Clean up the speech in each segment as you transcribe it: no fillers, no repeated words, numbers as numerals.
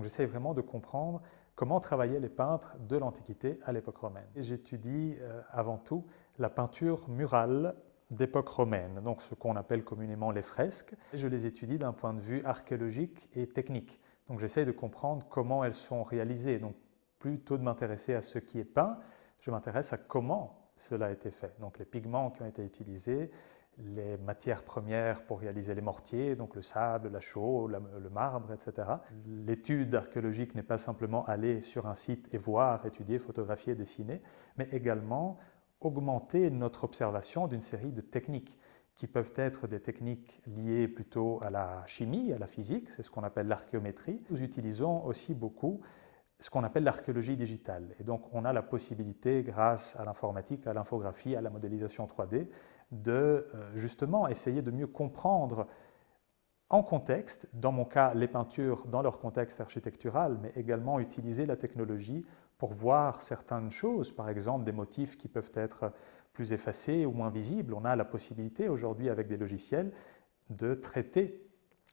Donc j'essaie vraiment de comprendre comment travaillaient les peintres de l'Antiquité à l'époque romaine. Et j'étudie avant tout la peinture murale d'époque romaine, donc ce qu'on appelle communément les fresques. Et je les étudie d'un point de vue archéologique et technique. Donc j'essaie de comprendre comment elles sont réalisées. Donc plutôt de m'intéresser à ce qui est peint, je m'intéresse à comment cela a été fait. Donc les pigments qui ont été utilisés, les matières premières pour réaliser les mortiers, donc le sable, la chaux, le marbre, etc. L'étude archéologique n'est pas simplement aller sur un site et voir, étudier, photographier, dessiner, mais également augmenter notre observation d'une série de techniques qui peuvent être des techniques liées plutôt à la chimie, à la physique, c'est ce qu'on appelle l'archéométrie. Nous utilisons aussi beaucoup ce qu'on appelle l'archéologie digitale. Et donc on a la possibilité, grâce à l'informatique, à l'infographie, à la modélisation 3D, de justement essayer de mieux comprendre en contexte, dans mon cas les peintures dans leur contexte architectural, mais également utiliser la technologie pour voir certaines choses, par exemple des motifs qui peuvent être plus effacés ou moins visibles. On a la possibilité aujourd'hui avec des logiciels de traiter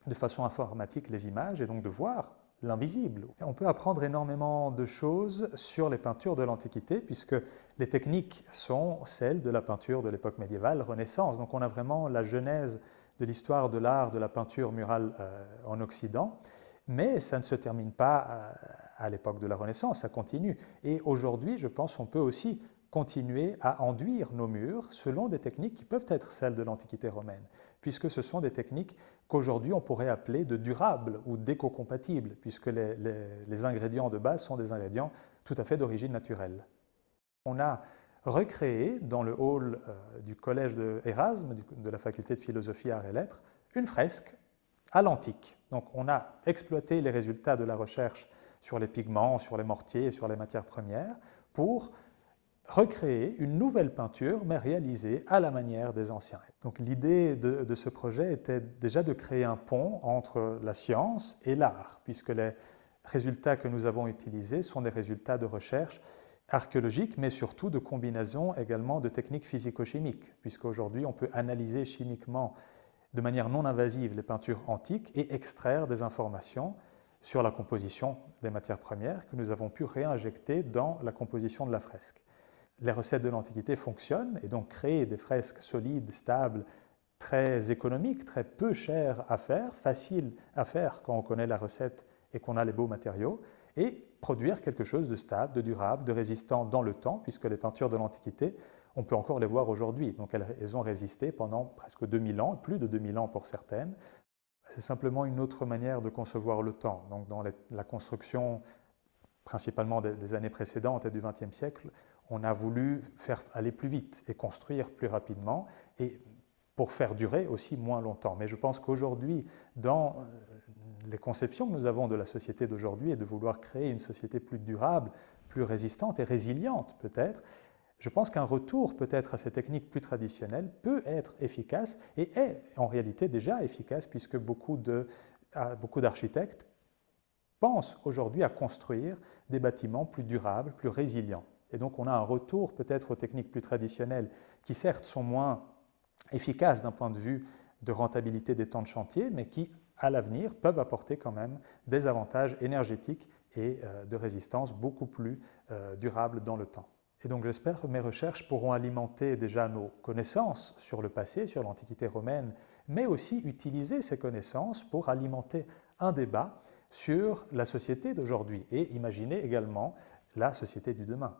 de façon informatique les images et donc de voir l'invisible. On peut apprendre énormément de choses sur les peintures de l'Antiquité puisque les techniques sont celles de la peinture de l'époque médiévale, Renaissance. Donc on a vraiment la genèse de l'histoire de l'art de la peinture murale en Occident, mais ça ne se termine pas à l'époque de la Renaissance, ça continue. Et aujourd'hui, je pense qu'on peut aussi continuer à enduire nos murs selon des techniques qui peuvent être celles de l'Antiquité romaine, puisque ce sont des techniques qu'aujourd'hui on pourrait appeler de durables ou d'éco-compatibles, puisque les ingrédients de base sont des ingrédients tout à fait d'origine naturelle. On a recréé dans le hall du collège de Erasme, de la faculté de philosophie, arts et lettres, une fresque à l'antique. Donc on a exploité les résultats de la recherche sur les pigments, sur les mortiers et sur les matières premières pour recréer une nouvelle peinture, mais réalisée à la manière des anciens. Donc l'idée de ce projet était déjà de créer un pont entre la science et l'art, puisque les résultats que nous avons utilisés sont des résultats de recherche archéologique, mais surtout de combinaison également de techniques physico-chimiques, puisqu'aujourd'hui on peut analyser chimiquement de manière non invasive les peintures antiques et extraire des informations sur la composition des matières premières que nous avons pu réinjecter dans la composition de la fresque. Les recettes de l'Antiquité fonctionnent et donc créer des fresques solides, stables, très économiques, très peu chères à faire, faciles à faire quand on connaît la recette et qu'on a les beaux matériaux, et produire quelque chose de stable, de durable, de résistant dans le temps, puisque les peintures de l'Antiquité, on peut encore les voir aujourd'hui. Donc elles ont résisté pendant presque 2000 ans, plus de 2000 ans pour certaines. C'est simplement une autre manière de concevoir le temps. Donc dans la construction principalement des années précédentes et du XXe siècle, on a voulu faire aller plus vite et construire plus rapidement et pour faire durer aussi moins longtemps. Mais je pense qu'aujourd'hui, dans les conceptions que nous avons de la société d'aujourd'hui et de vouloir créer une société plus durable, plus résistante et résiliente peut-être, je pense qu'un retour peut-être à ces techniques plus traditionnelles peut être efficace et est en réalité déjà efficace puisque beaucoup d'architectes pensent aujourd'hui à construire des bâtiments plus durables, plus résilients. Et donc on a un retour peut-être aux techniques plus traditionnelles qui certes sont moins efficaces d'un point de vue de rentabilité des temps de chantier, mais qui à l'avenir peuvent apporter quand même des avantages énergétiques et de résistance beaucoup plus durables dans le temps. Et donc j'espère que mes recherches pourront alimenter déjà nos connaissances sur le passé, sur l'Antiquité romaine, mais aussi utiliser ces connaissances pour alimenter un débat sur la société d'aujourd'hui et imaginer également la société du demain.